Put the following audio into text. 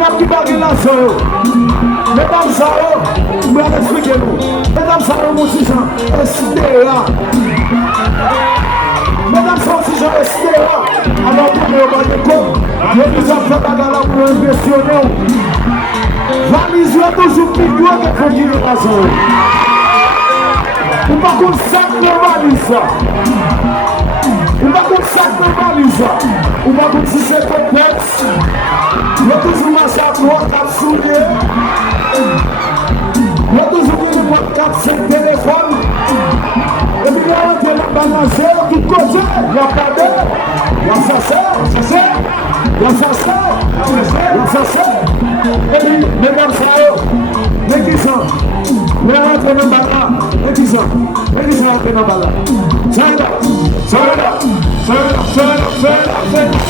Medam ki bagi lansan yo Medam sa yo Mwen eksplike nou Medam sa yo mousijan Esite la Medam sa mousijan esite la Anan pou mwen yo bagi kon Mwen mousijan fè baga la pou investisyon Valiz yo toujou pigwa Kè fè giri lansan yo Mwen bakon sak mwen valiz sa Mwen bakon sak mwen valiz sa Mwen bakon si se fè se telefon, epi yo an te la balanse, tout koze, yo kade, yo sase, sase, yo sase, yo sase, E epi menan sa yo, nekisan, yo an te nan bala, Ne ki san, nekisan, nekisan an te nan bala, sanda, sanda, sanda, sanda, sanda, sanda,